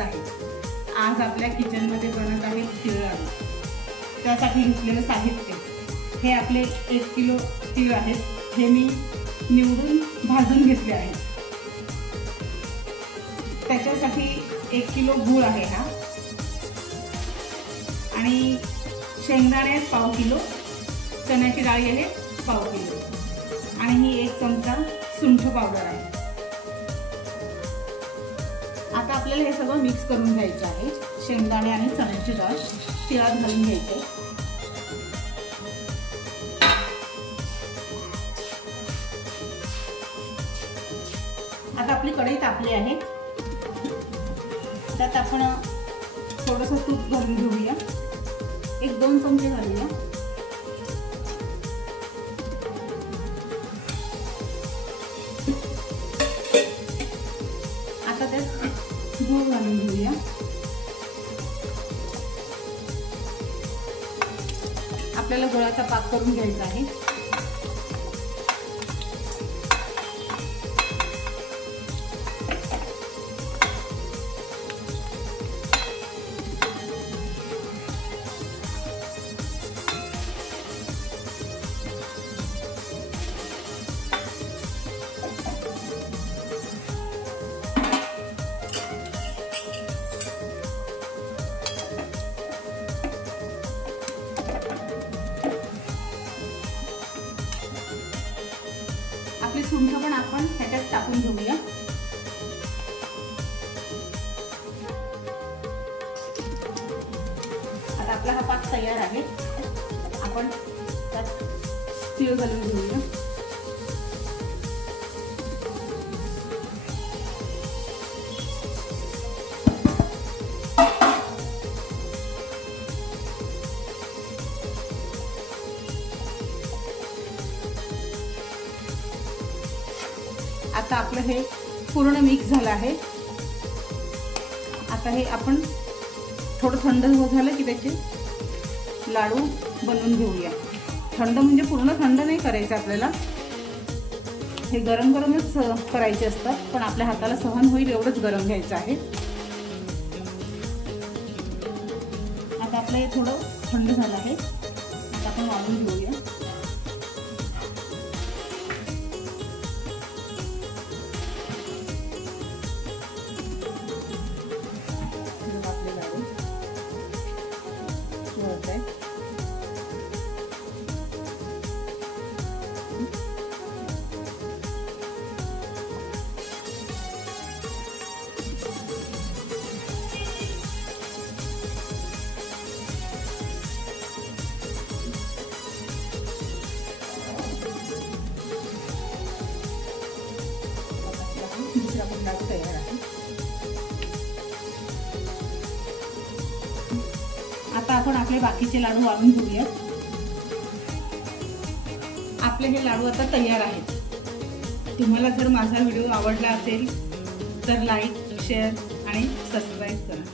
स्वागत आहे। आज आपल्या किचनमध्ये बनत आहे तीळ लाडू। त्यासाठी घेतलेले साहित्य हे आपले 1 किलो तीळ आहेत। हे मी निवडून भाजून घेतले आहेत। त्याच्यासाठी 1 किलो गूळ आहे हा, आणि शेंगदाणे आहेत पाव किलो, चण्याची डाळ आहे पाव किलो, आणि ही 1 चमचा सुंठ पावडर आहे। आता आपल्याला हे सगळं मिक्स करून घ्यायचं आहे। शेंगदाणे आणि चण्याची डाळ तिळात घालून घ्यायचे। आता आपली कढई तापली आहे, त्यात आपण थोडंसं तूप घालून घेऊया। 1-2 चमचे घालूया। आता त्यात गूळ घालून घेऊया। आपल्याला गुळाचा पाक करून घ्यायचा आहे। आपली सुंठ पण आपण ह्याच्यात टाकून घेऊया। आता आपला हा पाक तयार आहे। आपण त्यात तीळ घालून घेऊया। आता आपलं हे पूर्ण मिक्स झालं आहे। आता हे आपण थोडं थंड झालं की त्याचे लाडू बनवून घेऊया। थंड म्हणजे पूर्ण थंड नाही करायचं आपल्याला, हे गरम गरमच करायचे असतात, पण आपल्या हाताला सहन होईल एवढंच गरम घ्यायचं आहे। आता आपलं हे थोडं थंड झालं आहे, आता आपण वाढून घेऊया। दुसरा पण लाडू तयार आहे। आता आपण आपले बाकीचे लाडू वाळून घेऊया। आपले हे लाडू आता तयार आहेत। तुम्हाला जर माझा व्हिडिओ आवडला असेल तर लाईक, शेअर आणि सबस्क्राईब करा।